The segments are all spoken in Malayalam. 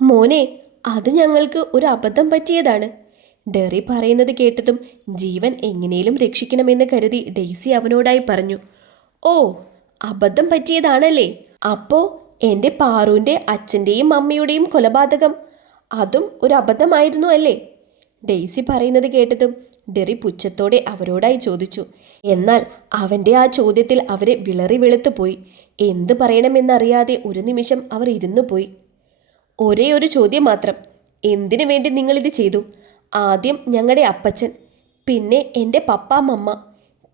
മോനെ, അത് ഞങ്ങൾക്ക് ഒരു അബദ്ധം പറ്റിയതാണ്. ഡെറി പറയുന്നത് കേട്ടതും ജീവൻ എങ്ങനെയും രക്ഷിക്കണമെന്ന് കരുതി ഡെയ്സി അവനോടായി പറഞ്ഞു. ഓ, അബദ്ധം പറ്റിയതാണല്ലേ? അപ്പോ എൻ്റെ പാറുവിൻ്റെ അച്ഛൻ്റെയും അമ്മയുടെയും കൊലപാതകം അതും ഒരു അബദ്ധമായിരുന്നു അല്ലേ? ഡെയ്സി പറയുന്നത് കേട്ടതും ഡെറി പുച്ഛത്തോടെ അവരോടായി ചോദിച്ചു. എന്നാൽ അവൻ്റെ ആ ചോദ്യത്തിൽ അവരെ വിളറി വെളുത്തു പോയി. എന്ത് പറയണമെന്നറിയാതെ ഒരു നിമിഷം അവർ ഇരുന്നു പോയി. ഒരേ ഒരു ചോദ്യം മാത്രം. എന്തിനു വേണ്ടി നിങ്ങളിത് ചെയ്തു? ആദ്യം ഞങ്ങളുടെ അപ്പച്ചൻ, പിന്നെ എൻ്റെ പപ്പ മമ്മ,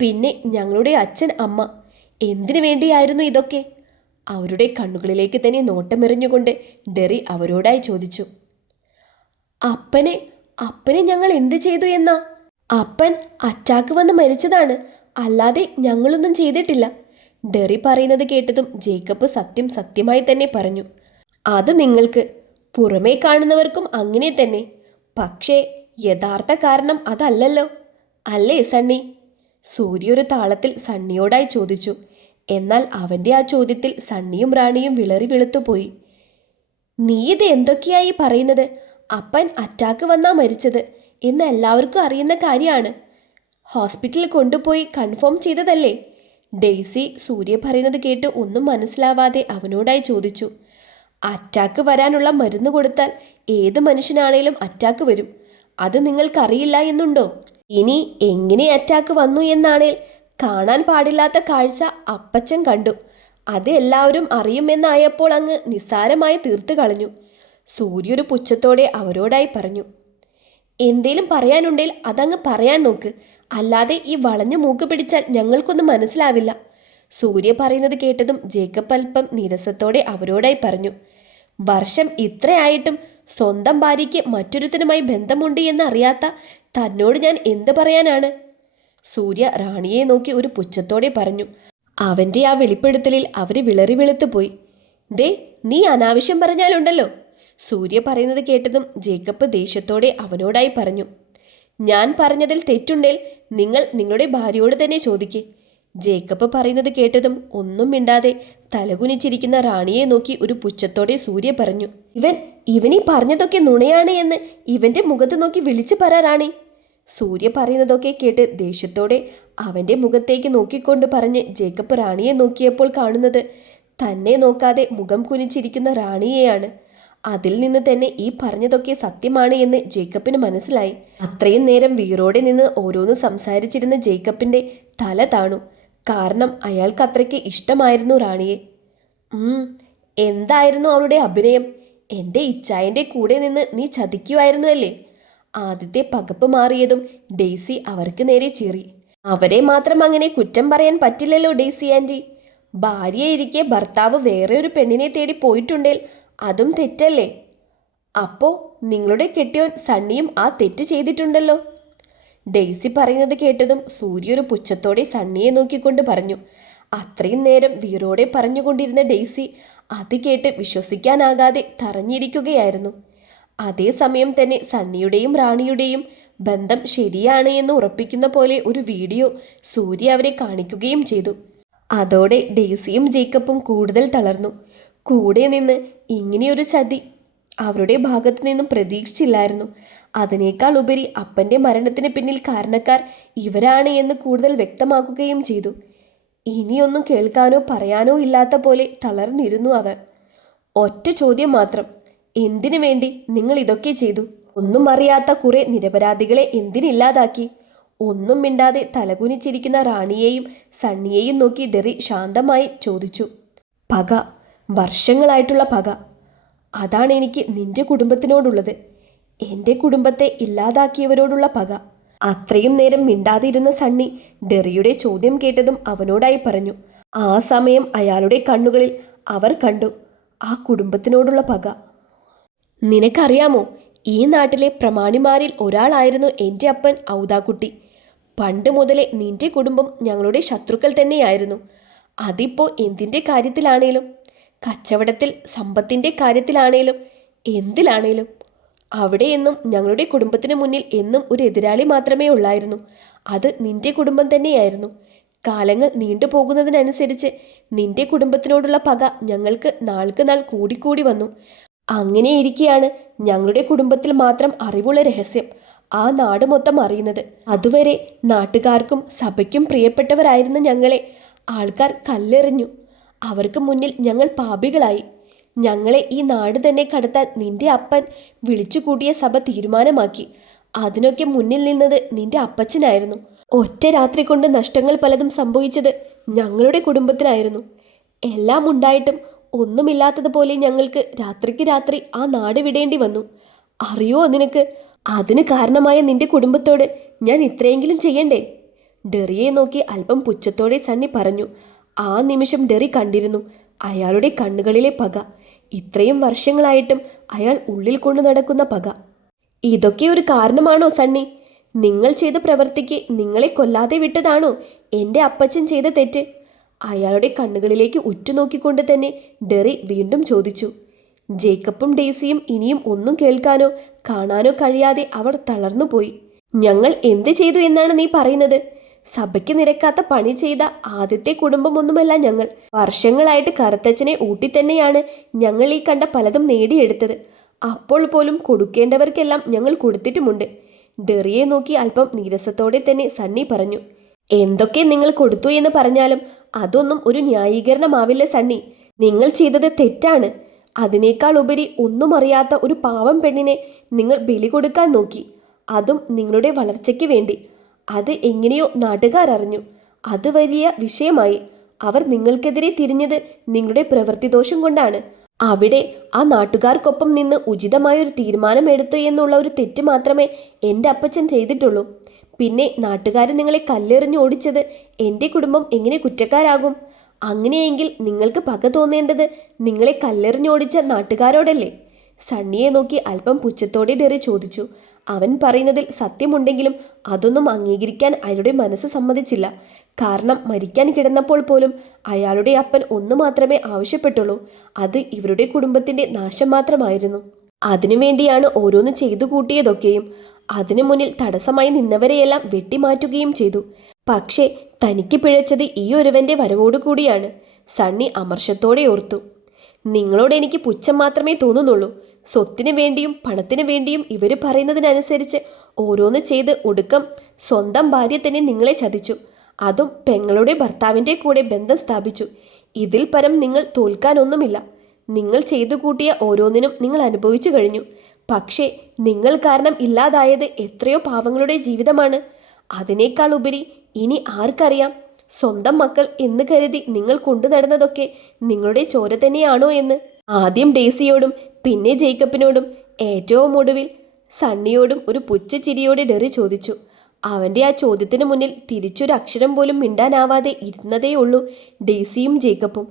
പിന്നെ ഞങ്ങളുടെ അച്ഛൻ അമ്മ. എന്തിനു വേണ്ടിയായിരുന്നു ഇതൊക്കെ? അവരുടെ കണ്ണുകളിലേക്ക് തന്നെ നോട്ടമെറിഞ്ഞുകൊണ്ട് ഡെറി അവരോടായി ചോദിച്ചു. അപ്പനെ അപ്പനെ ഞങ്ങൾ എന്ത് ചെയ്തു എന്നാ? അപ്പൻ അറ്റാക്ക് വന്ന് മരിച്ചതാണ്, അല്ലാതെ ഞങ്ങളൊന്നും ചെയ്തിട്ടില്ല. ഡെറി പറയുന്നത് കേട്ടതും ജേക്കബ് സത്യം സത്യമായി തന്നെ പറഞ്ഞു. അത് നിങ്ങൾക്ക് പുറമേ കാണുന്നവർക്കും അങ്ങനെ തന്നെ. പക്ഷേ യഥാർത്ഥ കാരണം അതല്ലല്ലോ, അല്ലേ സണ്ണി? സൂര്യ ഒരു താളത്തിൽ സണ്ണിയോടായി ചോദിച്ചു. എന്നാൽ അവൻ്റെ ആ ചോദ്യത്തിൽ സണ്ണിയും റാണിയും വിളറി വെളുത്തുപോയി. നീ ഇത് എന്തൊക്കെയായി പറയുന്നത്? അപ്പൻ അറ്റാക്ക് വന്നാ മരിച്ചത് എന്ന് എല്ലാവർക്കും അറിയുന്ന കാര്യമാണ്. ഹോസ്പിറ്റലിൽ കൊണ്ടുപോയി കൺഫേം ചെയ്തതല്ലേ? ഡെയ്സി സൂര്യ പറയുന്നത് കേട്ട് ഒന്നും മനസ്സിലാവാതെ അവനോടായി ചോദിച്ചു. അറ്റാക്ക് വരാനുള്ള മരുന്ന് കൊടുത്താൽ ഏത് മനുഷ്യനാണേലും അറ്റാക്ക് വരും. അത് നിങ്ങൾക്കറിയില്ല എന്നുണ്ടോ? ഇനി എങ്ങനെ അറ്റാക്ക് വന്നു എന്നാണേൽ കാണാൻ പാടില്ലാത്ത കാഴ്ച അപ്പച്ചൻ കണ്ടു. അത് എല്ലാവരും അറിയുമെന്നായപ്പോൾ അങ്ങ് നിസ്സാരമായി തീർത്തു കളഞ്ഞു. സൂര്യ ഒരു പുച്ഛത്തോടെ അവരോടായി പറഞ്ഞു. എന്തേലും പറയാനുണ്ടെങ്കിൽ അതങ്ങ് പറയാൻ നോക്ക്, അല്ലാതെ ഈ വളഞ്ഞു മൂക്ക് പിടിച്ചാൽ ഞങ്ങൾക്കൊന്നും മനസ്സിലാവില്ല. സൂര്യ പറയുന്നത് കേട്ടതും ജേക്കബ് അല്പം നീരസത്തോടെ അവരോടായി പറഞ്ഞു. വർഷം ഇത്രയായിട്ടും സ്വന്തം ഭാര്യയ്ക്ക് മറ്റൊരുത്തനുമായി ബന്ധമുണ്ട് എന്നറിയാത്ത തന്നോട് ഞാൻ എന്ത് പറയാനാണ്? സൂര്യ റാണിയെ നോക്കി ഒരു പുച്ഛത്തോടെ പറഞ്ഞു. അവൻ്റെ ആ വെളിപ്പെടുത്തലിൽ അവര് വിളറി വെളുത്തു പോയി. ദേ, നീ അനാവശ്യം പറഞ്ഞാലുണ്ടല്ലോ. സൂര്യ പറയുന്നത് കേട്ടതും ജേക്കബ് ദേഷ്യത്തോടെ അവനോടായി പറഞ്ഞു. ഞാൻ പറഞ്ഞതിൽ തെറ്റുണ്ടേൽ നിങ്ങൾ നിങ്ങളുടെ ഭാര്യയോട് തന്നെ ചോദിക്കേ. ജേക്കബ് പറയുന്നത് കേട്ടതും ഒന്നും മിണ്ടാതെ തലകുനിച്ചിരിക്കുന്ന റാണിയെ നോക്കി ഒരു പുച്ഛത്തോടെ സൂര്യ പറഞ്ഞു. ഇവനീ പറഞ്ഞതൊക്കെ നുണയാണ് എന്ന് ഇവന്റെ മുഖത്ത് നോക്കി വിളിച്ചു പറ റാണി. സൂര്യ പറയുന്നതൊക്കെ കേട്ട് ദേഷ്യത്തോടെ അവന്റെ മുഖത്തേക്ക് നോക്കിക്കൊണ്ട് പറഞ്ഞ് ജേക്കബ് റാണിയെ നോക്കിയപ്പോൾ കാണുന്നത് തന്നെ നോക്കാതെ മുഖം കുനിച്ചിരിക്കുന്ന റാണിയെയാണ്. അതിൽ നിന്ന് തന്നെ ഈ പറഞ്ഞതൊക്കെ സത്യമാണ് എന്ന് ജേക്കബിന് മനസ്സിലായി. അത്രയും നേരം വീറോടെ നിന്ന് ഓരോന്ന് സംസാരിച്ചിരുന്ന ജേക്കബിന്റെ തല താണു. കാരണം അയാൾക്ക് അത്രയ്ക്ക് ഇഷ്ടമായിരുന്നു റാണിയെ. എന്തായിരുന്നു അവളുടെ അഭിനയം? എൻ്റെ ഇച്ചായൻ്റെ കൂടെ നിന്ന് നീ ചതിക്കുമായിരുന്നു അല്ലേ? ആദ്യത്തെ പകപ്പ് മാറിയതും ഡെയ്സി അവർക്ക് നേരെ ചീറി. അവരെ മാത്രം അങ്ങനെ കുറ്റം പറയാൻ പറ്റില്ലല്ലോ ഡെയ്സി ആൻറ്റി. ഭാര്യയിരിക്കെ ഭർത്താവ് വേറെ ഒരു പെണ്ണിനെ തേടി പോയിട്ടുണ്ടേൽ അതും തെറ്റല്ലേ? അപ്പോ നിങ്ങളുടെ കെട്ടിയോൻ സണ്ണിയും ആ തെറ്റ് ചെയ്തിട്ടുണ്ടല്ലോ. ഡെയ്സി പറയുന്നത് കേട്ടതും സൂര്യ ഒരു പുച്ഛത്തോടെ സണ്ണിയെ നോക്കിക്കൊണ്ട് പറഞ്ഞു. അത്രയും നേരം വീറോടെ പറഞ്ഞുകൊണ്ടിരുന്ന ഡെയ്സി അത് കേട്ട് വിശ്വസിക്കാനാകാതെ തറഞ്ഞിരിക്കുകയായിരുന്നു. അതേസമയം തന്നെ സണ്ണിയുടെയും റാണിയുടെയും ബന്ധം ശരിയാണ് എന്ന് ഉറപ്പിക്കുന്ന പോലെ ഒരു വീഡിയോ സൂര്യ അവരെ കാണിക്കുകയും ചെയ്തു. അതോടെ ഡെയ്സിയും ജേക്കബും കൂടുതൽ തളർന്നു. കൂടെ നിന്ന് ഇങ്ങനെയൊരു ചതി അവരുടെ ഭാഗത്തു നിന്നും പ്രതീക്ഷിച്ചില്ലായിരുന്നു. അതിനേക്കാൾ ഉപരി അപ്പൻ്റെ മരണത്തിന് പിന്നിൽ കാരണക്കാർ ഇവരാണ് എന്ന് കൂടുതൽ വ്യക്തമാക്കുകയും ചെയ്തു. ഇനിയൊന്നും കേൾക്കാനോ പറയാനോ ഇല്ലാത്ത പോലെ തളർന്നിരുന്നു അവർ. ഒറ്റ ചോദ്യം മാത്രം. എന്തിനു വേണ്ടി നിങ്ങൾ ഇതൊക്കെ ചെയ്തു? ഒന്നും അറിയാത്ത കുറെ നിരപരാധികളെ എന്തിനില്ലാതാക്കി? ഒന്നും മിണ്ടാതെ തലകുനിച്ചിരിക്കുന്ന റാണിയെയും സണ്ണിയെയും നോക്കി ഡെറി ശാന്തമായി ചോദിച്ചു. പക, വർഷങ്ങളായിട്ടുള്ള പക. അതാണ് എനിക്ക് നിന്റെ കുടുംബത്തിനോടുള്ളത്. എൻ്റെ കുടുംബത്തെ ഇല്ലാതാക്കിയവരോടുള്ള പക. അത്രയും നേരം മിണ്ടാതിരുന്ന സണ്ണി ഡെറിയുടെ ചോദ്യം കേട്ടതും അവനോടായി പറഞ്ഞു. ആ സമയം അയാളുടെ കണ്ണുകളിൽ അവർ കണ്ടു ആ കുടുംബത്തിനോടുള്ള പക. നിനക്കറിയാമോ, ഈ നാട്ടിലെ പ്രമാണിമാരിൽ ഒരാളായിരുന്നു എൻ്റെ അപ്പൻ ഔദാക്കുട്ടി. പണ്ട് മുതലേ നിന്റെ കുടുംബം ഞങ്ങളുടെ ശത്രുക്കൾ തന്നെയായിരുന്നു. അതിപ്പോൾ എന്തിൻ്റെ കാര്യത്തിലാണേലും, കച്ചവടത്തിൽ, സമ്പത്തിൻ്റെ കാര്യത്തിലാണേലും, എന്തിലാണേലും അവിടെയെന്നും ഞങ്ങളുടെ കുടുംബത്തിന് മുന്നിൽ എന്നും ഒരു എതിരാളി മാത്രമേ ഉള്ളായിരുന്നു. അത് നിന്റെ കുടുംബം തന്നെയായിരുന്നു. കാലങ്ങൾ നീണ്ടുപോകുന്നതിനനുസരിച്ച് നിന്റെ കുടുംബത്തിനോടുള്ള പക ഞങ്ങൾക്ക് നാൾക്ക് നാൾ കൂടിക്കൂടി വന്നു. അങ്ങനെയിരിക്കെയാണ് ഞങ്ങളുടെ കുടുംബത്തിൽ മാത്രം അറിവുള്ള രഹസ്യം ആ നാട് മൊത്തം അറിയുന്നത്. അതുവരെ നാട്ടുകാർക്കും സഭയ്ക്കും പ്രിയപ്പെട്ടവരായിരുന്ന ഞങ്ങളെ ആൾക്കാർ കല്ലെറിഞ്ഞു. അവർക്ക് മുന്നിൽ ഞങ്ങൾ പാപികളായി. ഞങ്ങളെ ഈ നാട് തന്നെ കടത്താൻ നിന്റെ അപ്പൻ വിളിച്ചുകൂട്ടിയ സഭ തീരുമാനമാക്കി. അതിനൊക്കെ മുന്നിൽ നിന്നത് നിന്റെ അപ്പച്ചനായിരുന്നു. ഒറ്റ രാത്രി കൊണ്ട് നഷ്ടങ്ങൾ പലതും സംഭവിച്ചത് ഞങ്ങളുടെ കുടുംബത്തിനായിരുന്നു. എല്ലാം ഉണ്ടായിട്ടും ഒന്നുമില്ലാത്തതുപോലെ ഞങ്ങൾക്ക് രാത്രിക്ക് രാത്രി ആ നാട് വിടേണ്ടി വന്നു. അറിയോ നിനക്ക്? അതിന് കാരണമായ നിന്റെ കുടുംബത്തോട് ഞാൻ ഇത്രയെങ്കിലും ചെയ്യണ്ടേ? ഡെറിയെ നോക്കി അല്പം പുച്ഛത്തോടെ സണ്ണി പറഞ്ഞു. ആ നിമിഷം ഡെറി കണ്ടിരുന്നു അയാളുടെ കണ്ണുകളിലെ പക. ഇത്രയും വർഷങ്ങളായിട്ടും അയാൾ ഉള്ളിൽ കൊണ്ടു നടക്കുന്ന പക. ഇതൊക്കെ ഒരു കാരണമാണോ സണ്ണി? നിങ്ങൾ ചെയ്ത പ്രവൃത്തിക്ക് നിങ്ങളെ കൊല്ലാതെ വിട്ടതാണോ എൻ്റെ അപ്പച്ചൻ ചെയ്ത തെറ്റ്? അയാളുടെ കണ്ണുകളിലേക്ക് ഉറ്റുനോക്കിക്കൊണ്ട് തന്നെ ഡെറി വീണ്ടും ചോദിച്ചു. ജേക്കബും ഡെയ്സിയും ഇനിയും ഒന്നും കേൾക്കാനോ കാണാനോ കഴിയാതെ അവർ തളർന്നുപോയി. ഞങ്ങൾ എന്ത് ചെയ്തു എന്നാണ് നീ പറയുന്നത്? സഭയ്ക്ക് നിരക്കാത്ത പണി ചെയ്ത ആദ്യത്തെ കുടുംബമൊന്നുമല്ല ഞങ്ങൾ. വർഷങ്ങളായിട്ട് കറുത്തച്ഛനെ ഊട്ടി തന്നെയാണ് ഞങ്ങൾ ഈ കണ്ട പലതും നേടിയെടുത്തത്. അപ്പോൾ പോലും കൊടുക്കേണ്ടവർക്കെല്ലാം ഞങ്ങൾ കൊടുത്തിട്ടുമുണ്ട്. ഡെറിയെ നോക്കി അല്പം നീരസത്തോടെ തന്നെ സണ്ണി പറഞ്ഞു. എന്തൊക്കെ നിങ്ങൾ കൊടുത്തു എന്ന് പറഞ്ഞാലും അതൊന്നും ഒരു ന്യായീകരണമാവില്ല സണ്ണി. നിങ്ങൾ ചെയ്തത് തെറ്റാണ്. അതിനേക്കാൾ ഉപരി ഒന്നും അറിയാത്ത ഒരു പാവം പെണ്ണിനെ നിങ്ങൾ ബലി കൊടുക്കാൻ നോക്കി. അതും നിങ്ങളുടെ വളർച്ചയ്ക്ക് വേണ്ടി. അത് എങ്ങനെയോ നാട്ടുകാരറിഞ്ഞു. അത് വലിയ വിഷയമായി. അവർ നിങ്ങൾക്കെതിരെ തിരിഞ്ഞത് നിങ്ങളുടെ പ്രവൃത്തിദോഷം കൊണ്ടാണ്. അവിടെ ആ നാട്ടുകാർക്കൊപ്പം നിന്ന് ഉചിതമായൊരു തീരുമാനം എടുത്തു എന്നുള്ള ഒരു തെറ്റ് മാത്രമേ എൻ്റെ അപ്പച്ചൻ ചെയ്തിട്ടുള്ളൂ. പിന്നെ നാട്ടുകാർ നിങ്ങളെ കല്ലെറിഞ്ഞ് ഓടിച്ചത് എൻ്റെ കുടുംബം എങ്ങനെ കുറ്റക്കാരാകും? അങ്ങനെയെങ്കിൽ നിങ്ങൾക്ക് പക തോന്നേണ്ടത് നിങ്ങളെ കല്ലെറിഞ്ഞോടിച്ച നാട്ടുകാരോടല്ലേ? സണ്ണിയെ നോക്കി അല്പം പുച്ഛത്തോടെ ഡെറി ചോദിച്ചു. അവൻ പറയുന്നതിൽ സത്യമുണ്ടെങ്കിലും അതൊന്നും അംഗീകരിക്കാൻ അയാളുടെ മനസ്സ് സമ്മതിച്ചില്ല. കാരണം മരിക്കാൻ കിടന്നപ്പോൾ പോലും അയാളുടെ അപ്പൻ ഒന്നു മാത്രമേ ആവശ്യപ്പെട്ടുള്ളൂ. അത് ഇവരുടെ കുടുംബത്തിൻ്റെ നാശം മാത്രമായിരുന്നു. അതിനുവേണ്ടിയാണ് ഓരോന്ന് ചെയ്തു കൂട്ടിയതൊക്കെയും. അതിനു മുന്നിൽ തടസ്സമായി നിന്നവരെയെല്ലാം വെട്ടിമാറ്റുകയും ചെയ്തു. പക്ഷേ തനിക്ക് പിഴച്ചത് ഈ ഒരുവന്റെ വരവോടുകൂടിയാണ്. സണ്ണി അമർഷത്തോടെ ഓർത്തു. നിങ്ങളോട് എനിക്ക് പുച്ഛം മാത്രമേ തോന്നുന്നുള്ളൂ. സ്വത്തിനു വേണ്ടിയും പണത്തിനു വേണ്ടിയും ഇവർ പറയുന്നതിനനുസരിച്ച് ഓരോന്ന് ചെയ്ത് ഒടുക്കം സ്വന്തം ഭാര്യ തന്നെ നിങ്ങളെ ചതിച്ചു. അതും പെങ്ങളുടെ ഭർത്താവിൻ്റെ കൂടെ ബന്ധം സ്ഥാപിച്ചു. ഇതിൽ പരം നിങ്ങൾ തോൽക്കാനൊന്നുമില്ല. നിങ്ങൾ ചെയ്തു കൂട്ടിയ ഓരോന്നിനും നിങ്ങൾ അനുഭവിച്ചു കഴിഞ്ഞു. പക്ഷേ നിങ്ങൾ കാരണം ഇല്ലാതായത് എത്രയോ പാവങ്ങളുടെ ജീവിതമാണ്. അതിനേക്കാൾ ഉപരി ഇനി ആർക്കറിയാം, സ്വന്തം മക്കൾ എന്ന് കരുതി നിങ്ങൾ കൊണ്ടു നടന്നതൊക്കെ നിങ്ങളുടെ ചോര തന്നെയാണോ എന്ന്. ആദ്യം ഡെയ്സിയോടും പിന്നെ ജേക്കബിനോടും ഏറ്റവും ഒടുവിൽ സണ്ണിയോടും ഒരു പുച്ഛച്ചിരിയോടെ ഡെറി ചോദിച്ചു. അവൻ്റെ ആ ചോദ്യത്തിന് മുന്നിൽ തിരിച്ചൊരു അക്ഷരം പോലും മിണ്ടാനാവാതെ ഇരുന്നതേയുള്ളൂ ഡെയ്സിയും ജേക്കബും.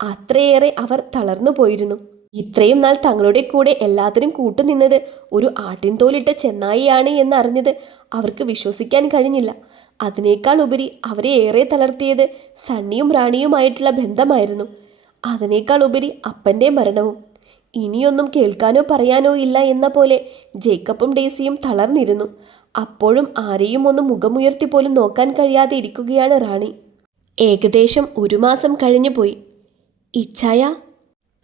അത്രയേറെ അവർ തളർന്നു പോയിരുന്നു. ഇത്രയും നാൾ തങ്ങളുടെ കൂടെ എല്ലാത്തിനും കൂട്ടുനിന്നത് ഒരു ആട്ടിൻതോലിട്ട ചെന്നായിയാണ് എന്നറിഞ്ഞത് അവർക്ക് വിശ്വസിക്കാൻ കഴിഞ്ഞില്ല. അതിനേക്കാൾ ഉപരി അവരെ ഏറെ തളർത്തിയത് സണ്ണിയും റാണിയുമായിട്ടുള്ള ബന്ധമായിരുന്നു. അതിനേക്കാൾ ഉപരി അപ്പൻ്റെ മരണവും. ഇനിയൊന്നും കേൾക്കാനോ പറയാനോ ഇല്ല എന്ന പോലെ ജേക്കബും ഡെയ്സിയും തളർന്നിരുന്നു. അപ്പോഴും ആരെയും ഒന്ന് മുഖമുയർത്തി പോലും നോക്കാൻ കഴിയാതെ ഇരിക്കുകയാണ് റാണി. ഏകദേശം 1 മാസം കഴിഞ്ഞു പോയി. ഇച്ഛായ,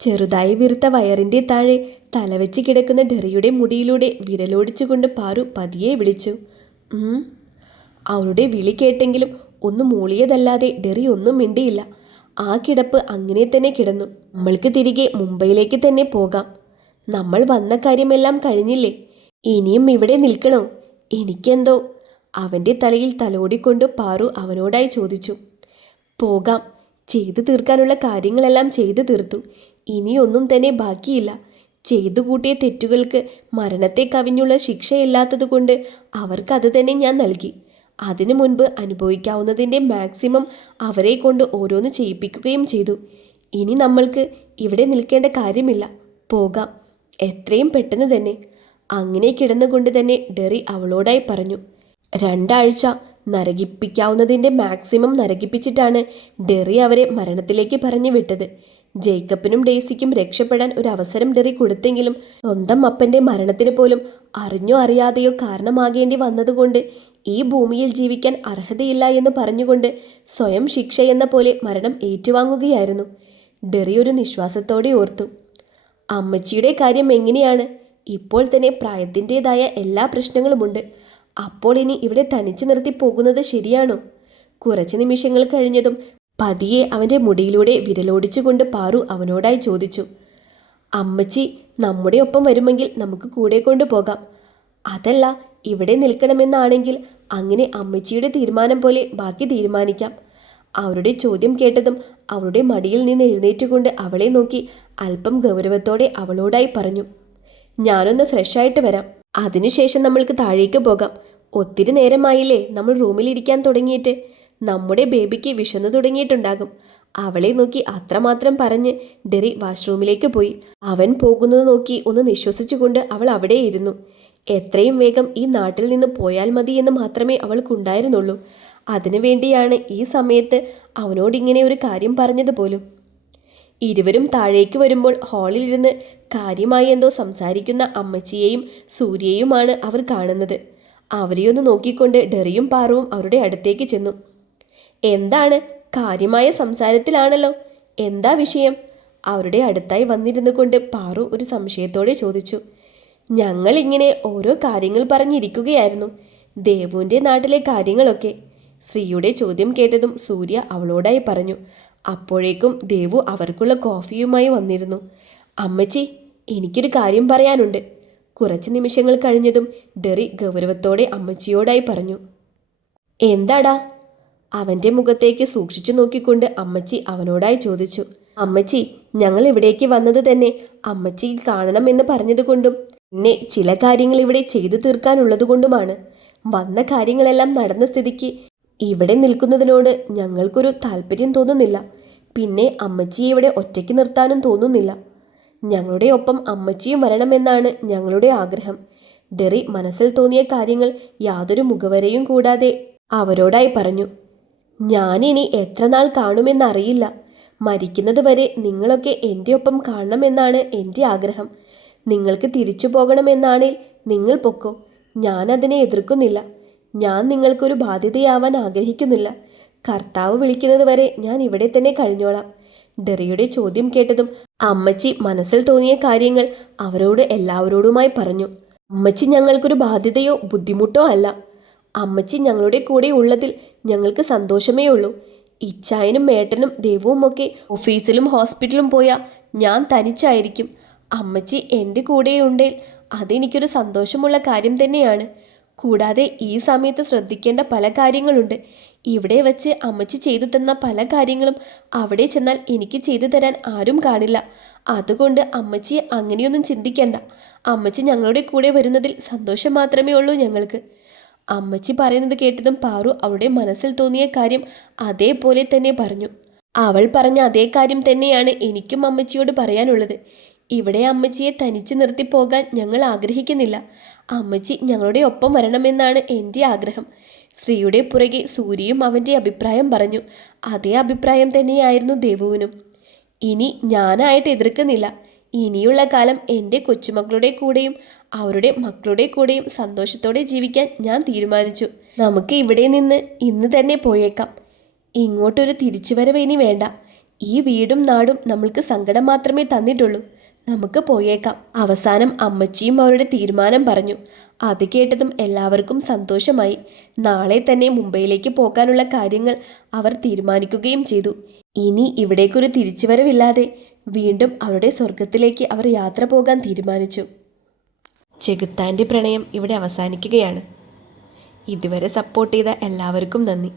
ചെറുതായി വീർത്ത വയറിൻ്റെ താഴെ തലവെച്ച് കിടക്കുന്ന ഡെറിയുടെ മുടിയിലൂടെ വിരലോടിച്ചുകൊണ്ട് പാറു പതിയെ വിളിച്ചു. അവളുടെ വിളി കേട്ടെങ്കിലും ഒന്ന് മൂളിയതല്ലാതെ ഡെറി ഒന്നും മിണ്ടിയില്ല. ആ കിടപ്പ് അങ്ങനെ തന്നെ കിടന്നു. നമ്മൾക്ക് തിരികെ മുംബൈയിലേക്ക് തന്നെ പോകാം. നമ്മൾ വന്ന കാര്യമെല്ലാം കഴിഞ്ഞില്ലേ? ഇനിയും ഇവിടെ നിൽക്കണോ? എനിക്കെന്തോ. അവൻ്റെ തലയിൽ തലോടിക്കൊണ്ട് പാറു അവനോടായി ചോദിച്ചു. പോകാം. ചെയ്തു തീർക്കാനുള്ള കാര്യങ്ങളെല്ലാം ചെയ്തു തീർത്തു. ഇനിയൊന്നും തന്നെ ബാക്കിയില്ല. ചെയ്തു കൂട്ടിയ തെറ്റുകൾക്ക് മരണത്തെ കവിഞ്ഞുള്ള ശിക്ഷയില്ലാത്തതുകൊണ്ട് അവർക്കത് തന്നെ ഞാൻ നൽകി. അതിനു മുൻപ് അനുഭവിക്കാവുന്നതിൻ്റെ മാക്സിമം അവരെ കൊണ്ട് ഓരോന്ന് ചെയ്യിപ്പിക്കുകയും ചെയ്തു. ഇനി നമ്മൾക്ക് ഇവിടെ നിൽക്കേണ്ട കാര്യമില്ല. പോകാം, എത്രയും പെട്ടെന്ന് തന്നെ. അങ്ങനെ കിടന്നുകൊണ്ട് തന്നെ ഡെറി അവളോടായി പറഞ്ഞു. 2 ആഴ്ച നരകിപ്പിക്കാവുന്നതിൻ്റെ മാക്സിമം നരകിപ്പിച്ചിട്ടാണ് ഡെറി അവരെ മരണത്തിലേക്ക് പറഞ്ഞു വിട്ടത്. ജേക്കബിനും ഡെയ്സിക്കും രക്ഷപ്പെടാൻ ഒരു അവസരം ഡെറി കൊടുത്തെങ്കിലും സ്വന്തം അപ്പൻ്റെ മരണത്തിന് പോലും അറിഞ്ഞോ അറിയാതെയോ കാരണമാകേണ്ടി വന്നതുകൊണ്ട് ഈ ഭൂമിയിൽ ജീവിക്കാൻ അർഹതയില്ല എന്ന് പറഞ്ഞുകൊണ്ട് സ്വയം ശിക്ഷ എന്ന പോലെ മരണം ഏറ്റുവാങ്ങുകയായിരുന്നു. ഡെറി ഒരു നിശ്വാസത്തോടെ ഓർത്തു. അമ്മച്ചിയുടെ കാര്യം എങ്ങനെയാണ്? ഇപ്പോൾ തന്നെ പ്രായത്തിൻ്റെതായ എല്ലാ പ്രശ്നങ്ങളുമുണ്ട്. അപ്പോൾ ഇനി ഇവിടെ തനിച്ചു നിർത്തി പോകുന്നത് ശരിയാണോ? കുറച്ച് നിമിഷങ്ങൾ കഴിഞ്ഞതും പതിയെ അവൻ്റെ മുടിയിലൂടെ വിരലോടിച്ചുകൊണ്ട് പാറു അവനോടായി ചോദിച്ചു. അമ്മച്ചി നമ്മുടെ ഒപ്പം വരുമെങ്കിൽ നമുക്ക് കൂടെ കൊണ്ടുപോകാം. അതല്ല, ഇവിടെ നിൽക്കണമെന്നാണെങ്കിൽ അങ്ങനെ അമ്മച്ചിയുടെ തീരുമാനം പോലെ ബാക്കി തീരുമാനിക്കാം. അവരുടെ ചോദ്യം കേട്ടതും അവളുടെ മടിയിൽ നിന്ന് എഴുന്നേറ്റുകൊണ്ട് അവളെ നോക്കി അല്പം ഗൗരവത്തോടെ അവളോടായി പറഞ്ഞു. ഞാനൊന്ന് ഫ്രഷായിട്ട് വരാം. അതിനുശേഷം നമ്മൾക്ക് താഴേക്ക് പോകാം. ഒത്തിരി നേരമായില്ലേ നമ്മൾ റൂമിലിരിക്കാൻ തുടങ്ങിയിട്ട്. നമ്മുടെ ബേബിക്ക് വിശന്നു തുടങ്ങിയിട്ടുണ്ടാകും. അവളെ നോക്കി അത്രമാത്രം പറഞ്ഞ് ഡെറി വാഷ്റൂമിലേക്ക് പോയി. അവൻ പോകുന്നത് നോക്കി ഒന്ന് നിശ്വസിച്ചുകൊണ്ട് അവൾ അവിടെ ഇരുന്നു. എത്രയും വേഗം ഈ നാട്ടിൽ നിന്ന് പോയാൽ മതി എന്ന് മാത്രമേ അവൾക്കുണ്ടായിരുന്നുള്ളൂ. അതിനുവേണ്ടിയാണ് ഈ സമയത്ത് അവനോടിങ്ങനെ ഒരു കാര്യം പറഞ്ഞതുപോലും. ഇരുവരും താഴേക്ക് വരുമ്പോൾ ഹാളിലിരുന്ന് കാര്യമായി എന്തോ സംസാരിക്കുന്ന അമ്മച്ചിയെയും സൂര്യയുമാണ് അവർ കാണുന്നത്. അവരെയൊന്ന് നോക്കിക്കൊണ്ട് ഡെറിയും പാറുവും അവരുടെ അടുത്തേക്ക് ചെന്നു. എന്താണ്, കാര്യമായ സംസാരത്തിലാണല്ലോ, എന്താ വിഷയം? അവരുടെ അടുത്തായി വന്നിരുന്നു കൊണ്ട് പാറു ഒരു സംശയത്തോടെ ചോദിച്ചു. ഞങ്ങൾ ഇങ്ങനെ ഓരോ കാര്യങ്ങൾ പറഞ്ഞിരിക്കുകയായിരുന്നു, ദേവുവിൻ്റെ നാട്ടിലെ കാര്യങ്ങളൊക്കെ. ശ്രീയുടെ ചോദ്യം കേട്ടതും സൂര്യ അവളോടായി പറഞ്ഞു. അപ്പോഴേക്കും ദേവു അവർക്കുള്ള കോഫിയുമായി വന്നിരുന്നു. അമ്മച്ചി, എനിക്കൊരു കാര്യം പറയാനുണ്ട്. കുറച്ച് നിമിഷങ്ങൾ കഴിഞ്ഞതും ഡെറി ഗൗരവത്തോടെ അമ്മച്ചിയോടായി പറഞ്ഞു. എന്താടാ? അവൻ്റെ മുഖത്തേക്ക് സൂക്ഷിച്ചു നോക്കിക്കൊണ്ട് അമ്മച്ചി അവനോടായി ചോദിച്ചു. അമ്മച്ചി, ഞങ്ങൾ ഇവിടേക്ക് വന്നത് തന്നെ അമ്മച്ചി കാണണമെന്ന് പറഞ്ഞതുകൊണ്ടും പിന്നെ ചില കാര്യങ്ങൾ ഇവിടെ ചെയ്തു തീർക്കാനുള്ളതുകൊണ്ടുമാണ്. വന്ന കാര്യങ്ങളെല്ലാം നടന്ന സ്ഥിതിക്ക് ഇവിടെ നിൽക്കുന്നതിനോട് ഞങ്ങൾക്കൊരു താല്പര്യം തോന്നുന്നില്ല. പിന്നെ അമ്മച്ചിയെ ഇവിടെ ഒറ്റയ്ക്ക് നിർത്താനും തോന്നുന്നില്ല. ഞങ്ങളുടെ ഒപ്പം അമ്മച്ചിയും വരണമെന്നാണ് ഞങ്ങളുടെ ആഗ്രഹം. ഡെറി മനസ്സിൽ തോന്നിയ കാര്യങ്ങൾ യാതൊരു മുഖവരയും കൂടാതെ അവരോടായി പറഞ്ഞു. ഞാനിനി എത്ര നാൾ കാണുമെന്നറിയില്ല. മരിക്കുന്നത് വരെ നിങ്ങളൊക്കെ എൻ്റെ ഒപ്പം കാണണമെന്നാണ് എൻ്റെ ആഗ്രഹം. നിങ്ങൾക്ക് തിരിച്ചു പോകണമെന്നാണെങ്കിൽ നിങ്ങൾ പൊക്കോ, ഞാനതിനെ എതിർക്കുന്നില്ല. ഞാൻ നിങ്ങൾക്കൊരു ബാധ്യതയാവാൻ ആഗ്രഹിക്കുന്നില്ല. കർത്താവ് വിളിക്കുന്നത് വരെ ഞാൻ ഇവിടെ തന്നെ കഴിഞ്ഞോളാം. ഡെറിയുടെ ചോദ്യം കേട്ടതും അമ്മച്ചി മനസ്സിൽ തോന്നിയ കാര്യങ്ങൾ അവരോട് എല്ലാവരോടുമായി പറഞ്ഞു. അമ്മച്ചി ഞങ്ങൾക്കൊരു ബാധ്യതയോ ബുദ്ധിമുട്ടോ അല്ല. അമ്മച്ചി ഞങ്ങളുടെ കൂടെ ഉള്ളതിൽ ഞങ്ങൾക്ക് സന്തോഷമേ ഉള്ളൂ. ഇച്ചായനും മേട്ടനും ദേവുമൊക്കെ ഓഫീസിലും ഹോസ്പിറ്റലും പോയാൽ ഞാൻ തനിച്ചായിരിക്കും. അമ്മച്ചി എൻ്റെ കൂടെയുണ്ടെങ്കിൽ അതെനിക്കൊരു സന്തോഷമുള്ള കാര്യം തന്നെയാണ്. കൂടാതെ ഈ സമയത്ത് ശ്രദ്ധിക്കേണ്ട പല കാര്യങ്ങളുണ്ട്. ഇവിടെ വച്ച് അമ്മച്ചി ചെയ്തു തന്ന പല കാര്യങ്ങളും അവിടെ ചെന്നാൽ എനിക്ക് ചെയ്തു തരാൻ ആരും കാണില്ല. അതുകൊണ്ട് അമ്മച്ചി അങ്ങനെയൊന്നും ചിന്തിക്കേണ്ട. അമ്മച്ചി ഞങ്ങളുടെ കൂടെ വരുന്നതിൽ സന്തോഷം മാത്രമേ ഉള്ളൂ ഞങ്ങൾക്ക്. അമ്മച്ചി പറയുന്നത് കേട്ടതും പാറു അവളുടെ മനസ്സിൽ തോന്നിയ കാര്യം അതേപോലെ തന്നെ പറഞ്ഞു. അവൾ പറഞ്ഞ അതേ കാര്യം തന്നെയാണ് എനിക്കും അമ്മച്ചിയോട് പറയാനുള്ളത്. ഇവിടെ അമ്മച്ചിയെ തനിച്ച് നിർത്തി പോകാൻ ഞങ്ങൾ ആഗ്രഹിക്കുന്നില്ല. അമ്മച്ചി ഞങ്ങളുടെ ഒപ്പം വരണമെന്നാണ് എൻ്റെ ആഗ്രഹം. ശ്രീയുടെ പുറകെ സൂര്യയും അവൻ്റെ അഭിപ്രായം പറഞ്ഞു. അതേ അഭിപ്രായം തന്നെയായിരുന്നു ദേവുവിനും. ഇനി ഞാനായിട്ട് എതിർക്കുന്നില്ല. ഇനിയുള്ള കാലം എൻ്റെ കൊച്ചുമക്കളുടെ കൂടെയും അവരുടെ മക്കളുടെ കൂടെയും സന്തോഷത്തോടെ ജീവിക്കാൻ ഞാൻ തീരുമാനിച്ചു. നമുക്ക് ഇവിടെ നിന്ന് ഇന്ന് തന്നെ പോയേക്കാം. ഇങ്ങോട്ടൊരു തിരിച്ചുവരവ് ഇനി വേണ്ട. ഈ വീടും നാടും നമ്മൾക്ക് സങ്കടം മാത്രമേ തന്നിട്ടുള്ളൂ. നമുക്ക് പോയേക്കാം. അവസാനം അമ്മച്ചിയും അവരുടെ തീരുമാനം പറഞ്ഞു. അത് കേട്ടതും എല്ലാവർക്കും സന്തോഷമായി. നാളെ തന്നെ മുംബൈയിലേക്ക് പോകാനുള്ള കാര്യങ്ങൾ അവർ തീരുമാനിക്കുകയും ചെയ്തു. ഇനി ഇവിടേക്കൊരു തിരിച്ചുവരവില്ലാതെ വീണ്ടും അവരുടെ സ്വർഗത്തിലേക്ക് അവർ യാത്ര പോകാൻ തീരുമാനിച്ചു. ചെകുത്താൻ്റെ പ്രണയം ഇവിടെ അവസാനിക്കുകയാണ്. ഇതുവരെ സപ്പോർട്ട് ചെയ്ത എല്ലാവർക്കും നന്ദി.